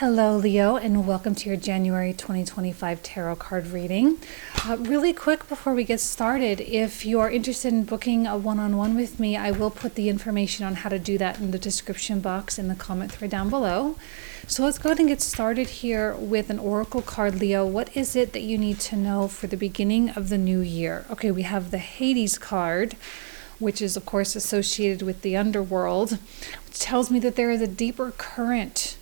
Hello, Leo, and welcome to your January 2025 tarot card reading. Really quick before we get started, if you are interested in booking a one-on-one with me, I will put the information on how to do that in the description box in the comment thread down below. So let's go ahead and get started here with an oracle card, Leo. What is it that you need to know for the beginning of the new year? Okay, we have the Hades card, which is of course associated with the underworld, which tells me that there is a deeper current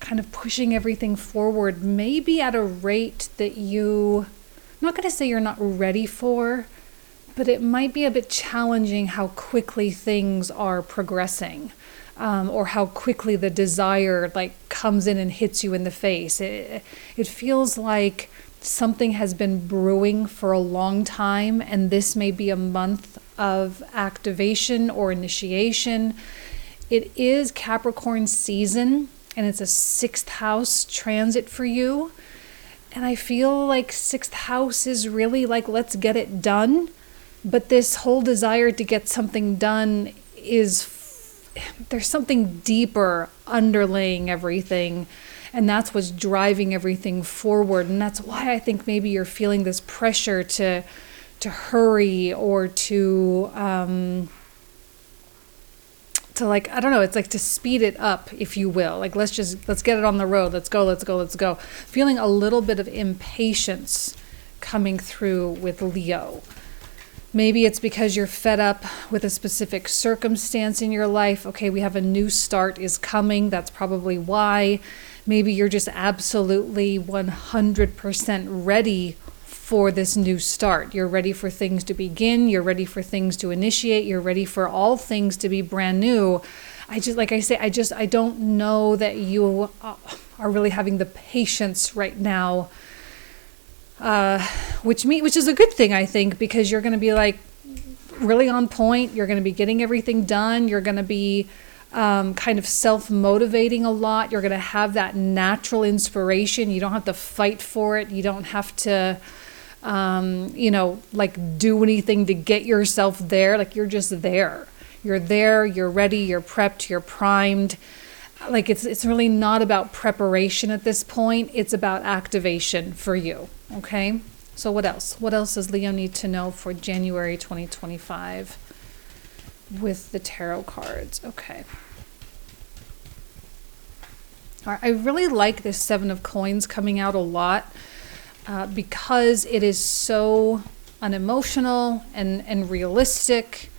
kind of pushing everything forward, maybe at a rate that I'm not going to say you're not ready for, but it might be a bit challenging how quickly things are progressing, or how quickly the desire comes in and hits you in the face. It feels like something has been brewing for a long time, and this may be a month of activation or initiation. It is Capricorn season, and it's a 6th house transit for you. And I feel like 6th house is really like, let's get it done. But this whole desire to get something done there's something deeper underlaying everything. And that's what's driving everything forward. And that's why I think maybe you're feeling this pressure to hurry or to I don't know, it's like to speed it up, if you will. Like, let's get it on the road. Let's go. Feeling a little bit of impatience coming through with Leo. Maybe it's because you're fed up with a specific circumstance in your life. Okay, we have a new start is coming. That's probably why. Maybe you're just absolutely 100% ready for this new start. You're ready for things to begin. You're ready for things to initiate. You're ready for all things to be brand new. I don't know that you are really having the patience right now, which is a good thing, I think, because you're going to be really on point. You're going to be getting everything done. You're going to be kind of self-motivating a lot. You're going to have that natural inspiration. You don't have to fight for it. You don't have to do anything to get yourself there. You're just there. You're there, you're ready, you're prepped, you're primed. It's really not about preparation at this point. It's about activation for you. Okay? So what else? What else does Leo need to know for January 2025 with the tarot cards? Okay. All right, I really like this 7 of Coins coming out a lot. Because it is so unemotional and realistic,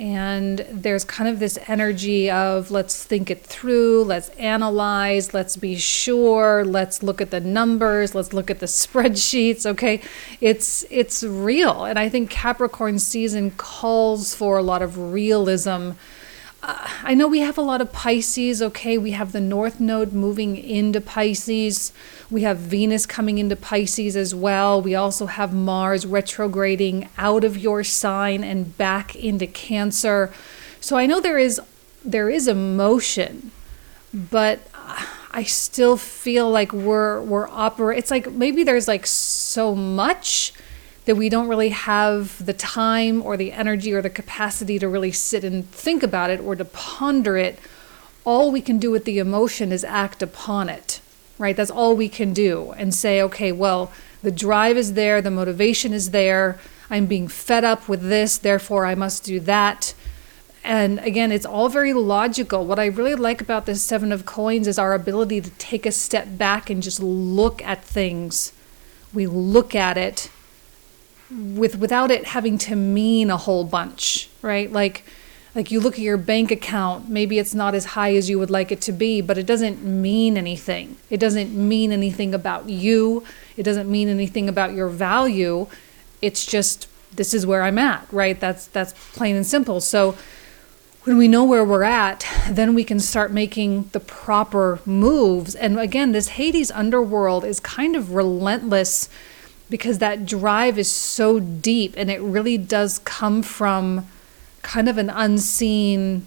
and there's kind of this energy of let's think it through, let's analyze, let's be sure, let's look at the numbers, let's look at the spreadsheets. Okay, it's real, and I think Capricorn season calls for a lot of realism. I know we have a lot of Pisces, okay? We have the North Node moving into Pisces. We have Venus coming into Pisces as well. We also have Mars retrograding out of your sign and back into Cancer. So I know there is emotion, but I still feel like we're operating. It's like maybe there's so much that we don't really have the time or the energy or the capacity to really sit and think about it or to ponder it. All we can do with the emotion is act upon it, right? That's all we can do, and say, okay, well, the drive is there, the motivation is there, I'm being fed up with this, therefore I must do that. And again, it's all very logical. What I really like about this 7 of Coins is our ability to take a step back and just look at things. We look at it without it having to mean a whole bunch, right? Like you look at your bank account, maybe it's not as high as you would like it to be, but it doesn't mean anything. It doesn't mean anything about you. It doesn't mean anything about your value. It's just, this is where I'm at, right? That's plain and simple. So when we know where we're at, then we can start making the proper moves. And again, this Hades underworld is kind of relentless, because that drive is so deep, and it really does come from kind of an unseen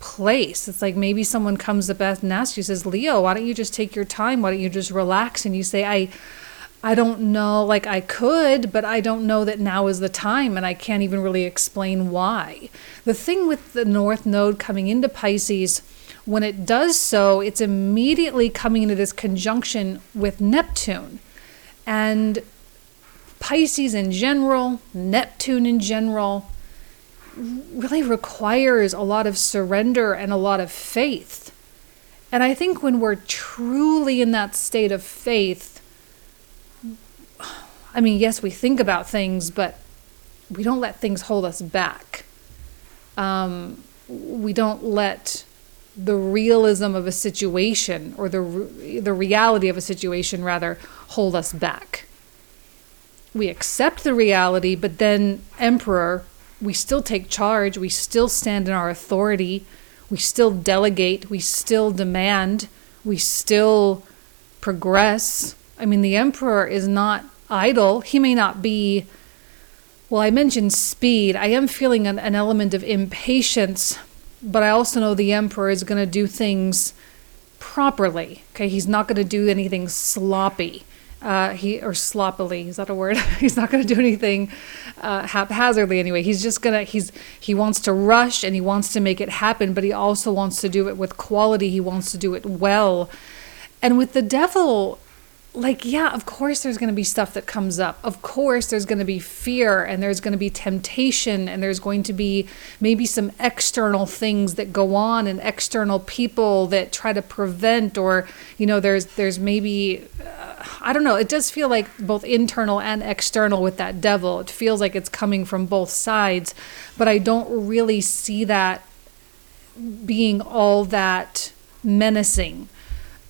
place. It's like maybe someone comes up and asks you, says, Leo, why don't you just take your time? Why don't you just relax? And you say, I don't know, I could, but I don't know that now is the time, and I can't even really explain why. The thing with the North Node coming into Pisces, when it does so, it's immediately coming into this conjunction with Neptune. And Pisces in general, Neptune in general, really requires a lot of surrender and a lot of faith. And I think when we're truly in that state of faith, I mean, yes, we think about things, but we don't let things hold us back. We don't let the realism of a situation, or the reality of a situation rather, hold us back. We accept the reality, but then Emperor, we still take charge, we still stand in our authority, we still delegate, we still demand, we still progress. I mean, the Emperor is not idle. He may not be, well, I mentioned speed. I am feeling an element of impatience, but I also know the Emperor is going to do things properly. Okay, he's not going to do anything sloppy. Or sloppily, is that a word? He's not going to do anything haphazardly anyway. He's just going to, he wants to rush and he wants to make it happen, but he also wants to do it with quality. He wants to do it well. And with the devil, like, yeah, of course there's going to be stuff that comes up. Of course there's going to be fear, and there's going to be temptation, and there's going to be maybe some external things that go on, and external people that try to prevent, or, you know, there's maybe, I don't know, it does feel like both internal and external with that devil. It feels like it's coming from both sides, but I don't really see that being all that menacing.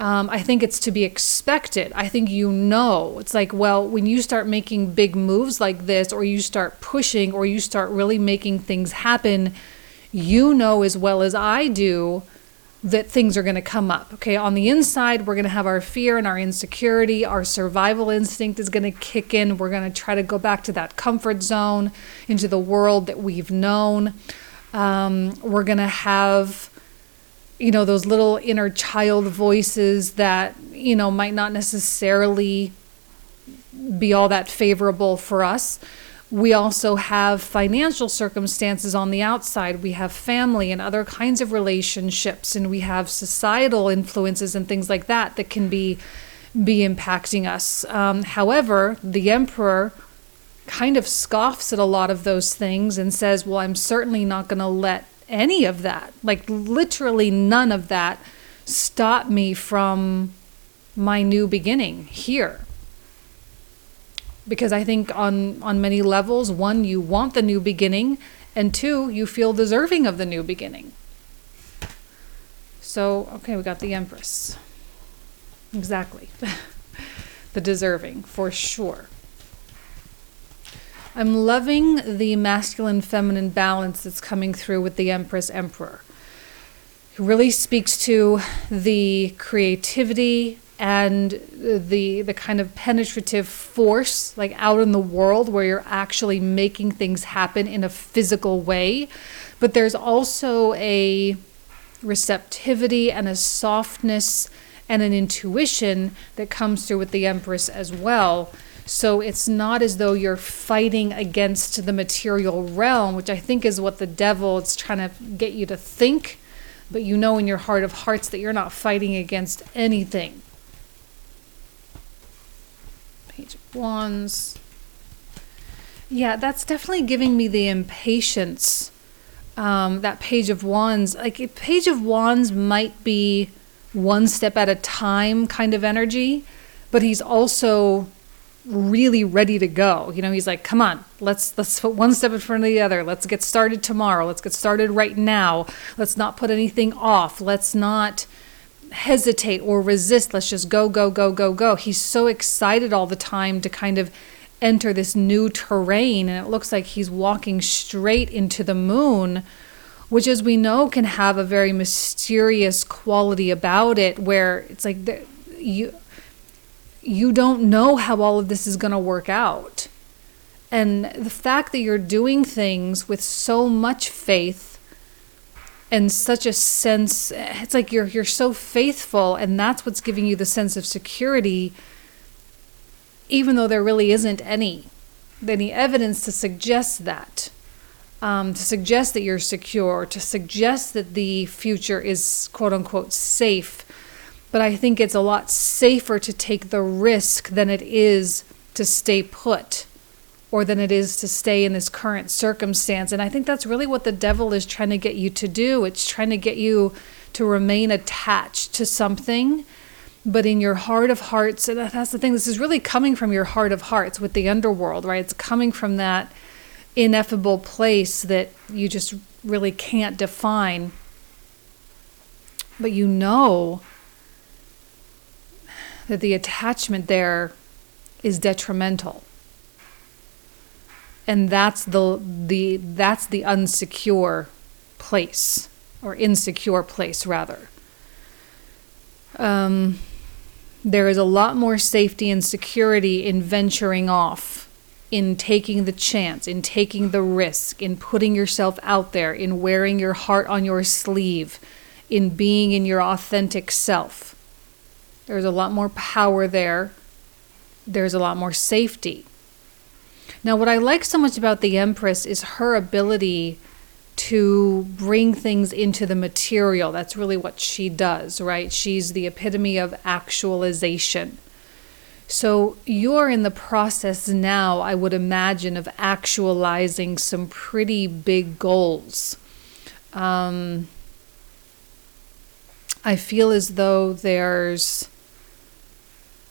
I think it's to be expected. I think, you know, it's like, well, when you start making big moves like this, or you start pushing, or you start really making things happen, you know as well as I do that things are going to come up. Okay, on the inside, we're going to have our fear and our insecurity. Our survival instinct is going to kick in. We're going to try to go back to that comfort zone, into the world that we've known. We're going to have, you know, those little inner child voices that, you know, might not necessarily be all that favorable for us. We also have financial circumstances on the outside. We have family and other kinds of relationships, and we have societal influences and things like that that can be impacting us. However, the Emperor kind of scoffs at a lot of those things and says, well, I'm certainly not going to let any of that, like literally none of that, stop me from my new beginning here. Because I think on many levels, one, you want the new beginning, and two, you feel deserving of the new beginning. So, okay, we got the Empress. Exactly. The deserving, for sure. I'm loving the masculine-feminine balance that's coming through with the Empress-Emperor. It really speaks to the creativity and the kind of penetrative force, like out in the world, where you're actually making things happen in a physical way. But there's also a receptivity and a softness and an intuition that comes through with the Empress as well. So it's not as though you're fighting against the material realm, which I think is what the devil is trying to get you to think. But you know in your heart of hearts that you're not fighting against anything. Page of Wands. Yeah, that's definitely giving me the impatience. That Page of Wands. Like, a Page of Wands might be one step at a time kind of energy, but he's also really ready to go. You know, he's like, come on, let's put one step in front of the other. Let's get started tomorrow. Let's get started right now. Let's not put anything off. Let's not hesitate or resist. Let's just go, go, go, go, go. He's so excited all the time to kind of enter this new terrain, and it looks like he's walking straight into the moon, which, as we know, can have a very mysterious quality about it, where it's like you don't know how all of this is going to work out. And the fact that you're doing things with so much faith and such a sense, it's like you're so faithful, and that's what's giving you the sense of security, even though there really isn't any evidence to suggest that. to suggest that you're secure, to suggest that the future is quote unquote safe. But I think it's a lot safer to take the risk than it is to stay put, or than it is to stay in this current circumstance. And I think that's really what the devil is trying to get you to do. It's trying to get you to remain attached to something, but in your heart of hearts, and that's the thing, this is really coming from your heart of hearts with the underworld, right? It's coming from that ineffable place that you just really can't define. But you know that the attachment there is detrimental. And that's the unsecure place, or insecure place rather. There is a lot more safety and security in venturing off, in taking the chance, in taking the risk, in putting yourself out there, in wearing your heart on your sleeve, in being in your authentic self. There's a lot more power there. There's a lot more safety. Now, what I like so much about the Empress is her ability to bring things into the material. That's really what she does, right? She's the epitome of actualization. So you're in the process now, I would imagine, of actualizing some pretty big goals. I feel as though there's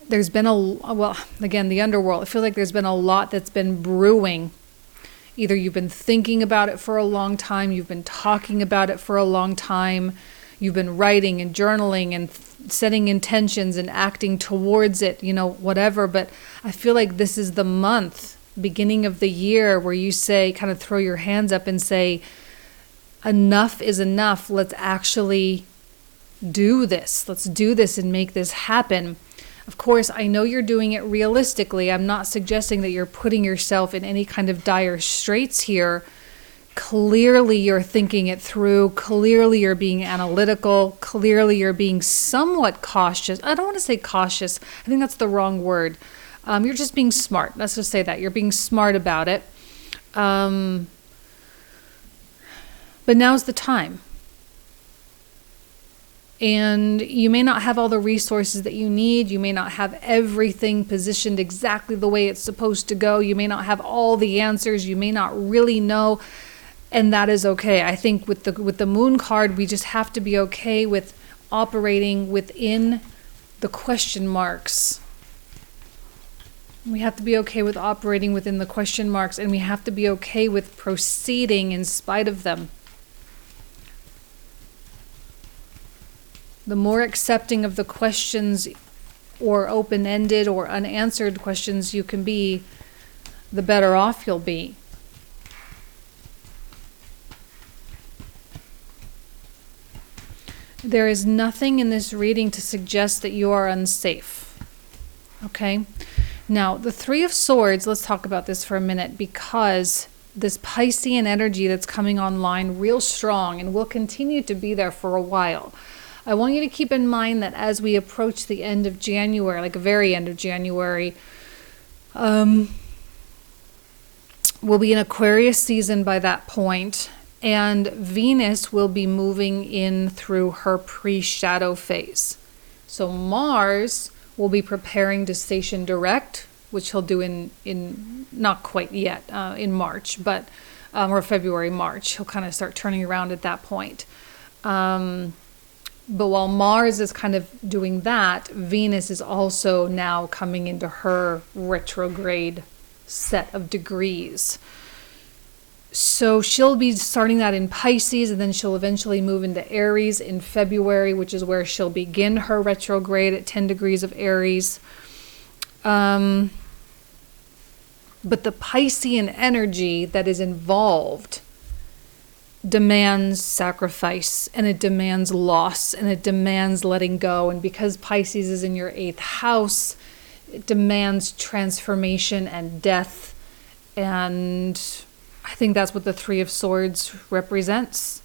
been the underworld. I feel like there's been a lot that's been brewing. Either you've been thinking about it for a long time, you've been talking about it for a long time, you've been writing and journaling and setting intentions and acting towards it, whatever. But I feel like this is the month, beginning of the year, where you say, kind of throw your hands up and say, enough is enough. Let's actually do this. Let's do this and make this happen. Of course, I know you're doing it realistically. I'm not suggesting that you're putting yourself in any kind of dire straits here. Clearly, you're thinking it through. Clearly, you're being analytical. Clearly, you're being somewhat cautious. I don't want to say cautious. I think that's the wrong word. You're just being smart. Let's just say that. You're being smart about it. But now's the time. And you may not have all the resources that you need. You may not have everything positioned exactly the way it's supposed to go. You may not have all the answers. You may not really know. And that is okay. I think with the moon card, we just have to be okay with operating within the question marks. We have to be okay with operating within the question marks, and we have to be okay with proceeding in spite of them. The more accepting of the questions, or open-ended or unanswered questions you can be, the better off you'll be. There is nothing in this reading to suggest that you are unsafe. Okay? Now, the Three of Swords, let's talk about this for a minute, because this Piscean energy that's coming online real strong and will continue to be there for a while. I want you to keep in mind that as we approach the end of January, like the very end of January, we'll be in Aquarius season by that point, and Venus will be moving in through her pre-shadow phase. So Mars will be preparing to station direct, which he'll do in not quite yet, in March, but or February, March. He'll kind of start turning around at that point. But while Mars is kind of doing that, Venus is also now coming into her retrograde set of degrees. So she'll be starting that in Pisces, and then she'll eventually move into Aries in February, which is where she'll begin her retrograde at 10 degrees of Aries. But the Piscean energy that is involved demands sacrifice, and it demands loss, and it demands letting go. And because Pisces is in your 8th house, it demands transformation and death. And I think that's what the Three of Swords represents.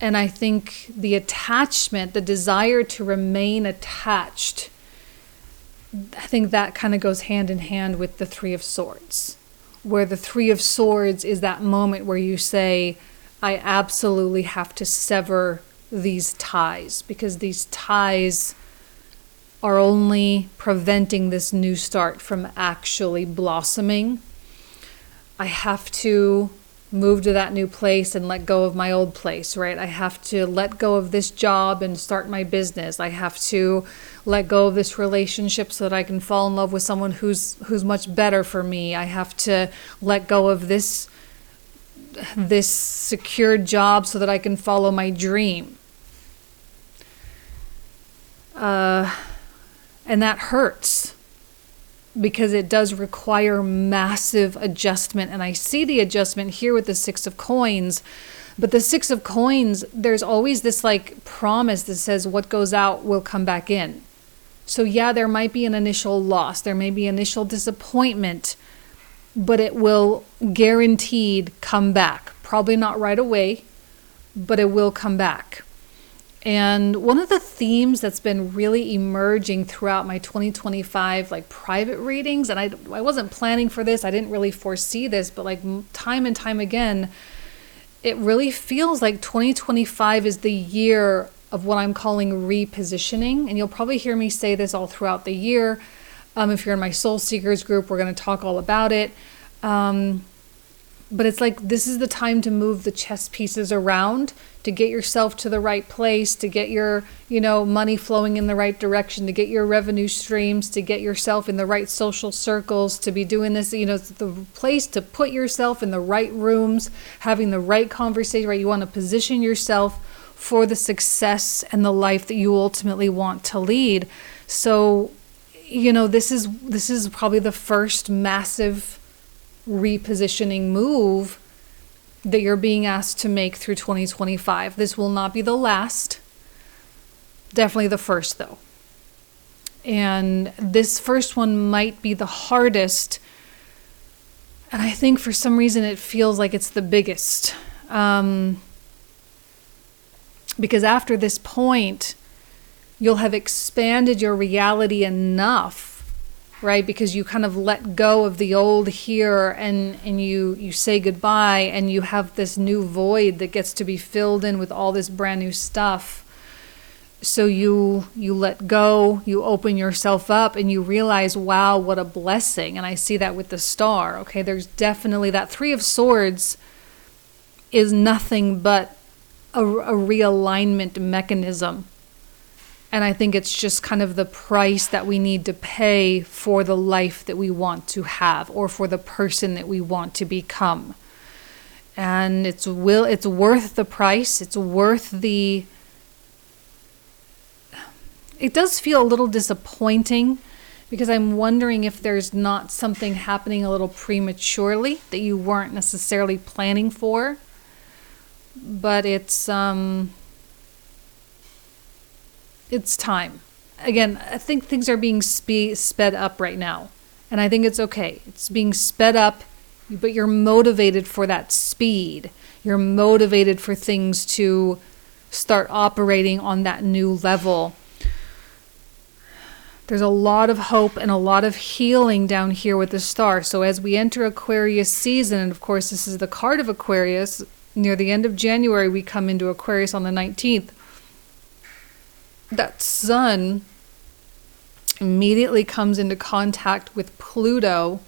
And I think the attachment, the desire to remain attached, I think that kind of goes hand in hand with the Three of Swords. where the Three of Swords is that moment where you say, I absolutely have to sever these ties, because these ties are only preventing this new start from actually blossoming. I have to move to that new place and let go of my old place, right? I have to let go of this job and start my business. I have to let go of this relationship so that I can fall in love with someone who's much better for me. I have to let go of this secure job so that I can follow my dream. And that hurts, because it does require massive adjustment. And I see the adjustment here with the Six of Coins. But the Six of Coins, there's always this like promise that says what goes out will come back in. So yeah, there might be an initial loss. There may be initial disappointment, but it will guaranteed come back. Probably not right away, but it will come back. And one of the themes that's been really emerging throughout my 2025 like private readings, and I wasn't planning for this, I didn't really foresee this, but like time and time again, it really feels like 2025 is the year of what I'm calling repositioning. And you'll probably hear me say this all throughout the year. If you're in my Soul Seekers group, we're going to talk all about it. But it's like, this is the time to move the chess pieces around, to get yourself to the right place, to get your, money flowing in the right direction, to get your revenue streams, to get yourself in the right social circles, to be doing this, the place to put yourself in the right rooms, having the right conversation, right? You want to position yourself for the success and the life that you ultimately want to lead. So, this is probably the first massive repositioning move that you're being asked to make through 2025. This will not be the last. Definitely the first, though. And this first one might be the hardest. And I think for some reason it feels like it's the biggest. Because after this point, you'll have expanded your reality enough, right? Because you kind of let go of the old here, and you say goodbye, and you have this new void that gets to be filled in with all this brand new stuff. So you let go, you open yourself up, and you realize, wow, what a blessing. And I see that with the star. Okay, there's definitely that Three of Swords is nothing but a realignment mechanism. And I think it's just kind of the price that we need to pay for the life that we want to have, or for the person that we want to become. And it's worth the price. It's worth it does feel a little disappointing, because I'm wondering if there's not something happening a little prematurely that you weren't necessarily planning for. But it's time. Again, I think things are being sped up right now. And I think it's okay. It's being sped up, but you're motivated for that speed. You're motivated for things to start operating on that new level. There's a lot of hope and a lot of healing down here with the star. So as we enter Aquarius season, and of course this is the card of Aquarius, near the end of January we come into Aquarius on the 19th. That sun immediately comes into contact with Pluto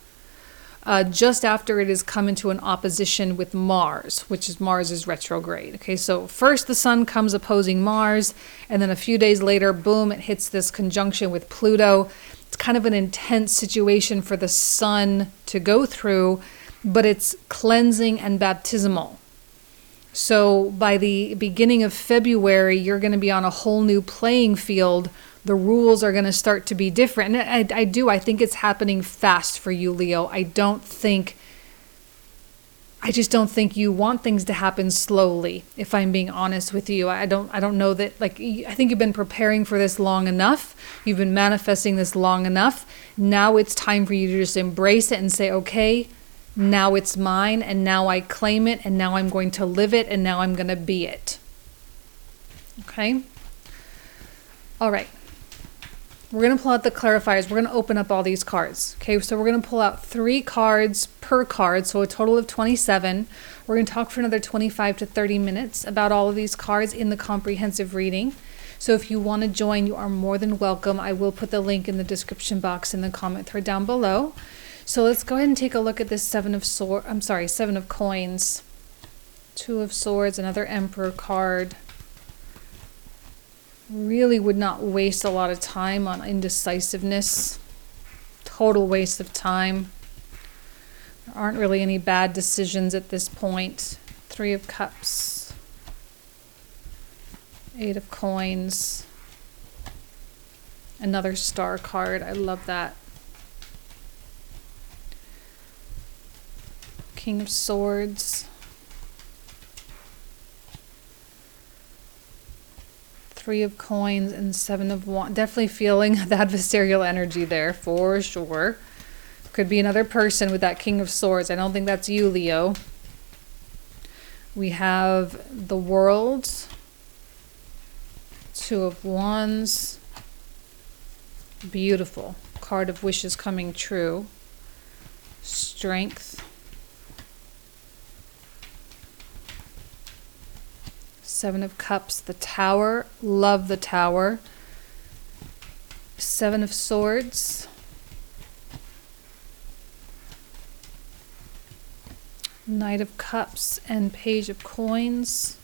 just after it has come into an opposition with Mars, which is Mars is retrograde. Okay, so first the sun comes opposing Mars, and then a few days later, boom, it hits this conjunction with Pluto. It's kind of an intense situation for the sun to go through, but it's cleansing and baptismal. So by the beginning of February, you're going to be on a whole new playing field. The rules are going to start to be different. And I think it's happening fast for you, Leo. I just don't think you want things to happen slowly, if I'm being honest with you. I don't know that, I think you've been preparing for this long enough. You've been manifesting this long enough. Now it's time for you to just embrace it and say, okay, now it's mine, and now I claim it, and now I'm going to live it, and now I'm going to be it. Okay? All right. we're going to pull out the clarifiers. We're going to open up all these cards. Okay, so we're going to pull out 3 cards per card, so a total of 27. We're going to talk for another 25 to 30 minutes about all of these cards in the comprehensive reading. So if you want to join, you are more than welcome. I will put the link in the description box in the comment thread down below. So let's go ahead and take a look at this Seven of Coins, 2 of Swords, another Emperor card. Really would not waste a lot of time on indecisiveness. Total waste of time. There aren't really any bad decisions at this point. 3 of Cups. 8 of Coins. Another Star card. I love that. King of Swords. 3 of Coins and 7 of Wands. Definitely feeling the adversarial energy there for sure. Could be another person with that King of Swords. I don't think that's you, Leo. We have the World. 2 of Wands. Beautiful. Card of Wishes coming true. Strength. 7 of Cups, the Tower. Love the Tower. 7 of Swords. Knight of Cups and Page of Coins.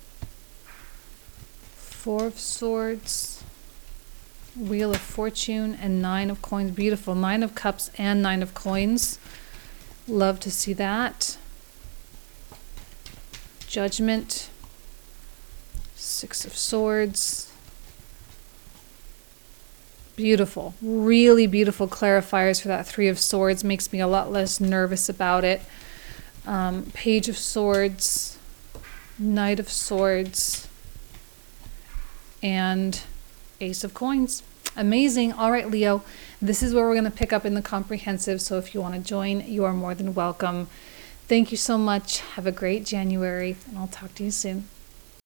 4 of Swords. Wheel of Fortune and 9 of Coins. Beautiful. 9 of Cups and 9 of Coins. Love to see that. Judgment. 6 of Swords. Beautiful. Really beautiful clarifiers for that 3 of Swords. Makes me a lot less nervous about it. Page of Swords. Knight of Swords. And Ace of Coins. Amazing. All right, Leo. This is where we're going to pick up in the comprehensive. So if you want to join, you are more than welcome. Thank you so much. Have a great January, and I'll talk to you soon.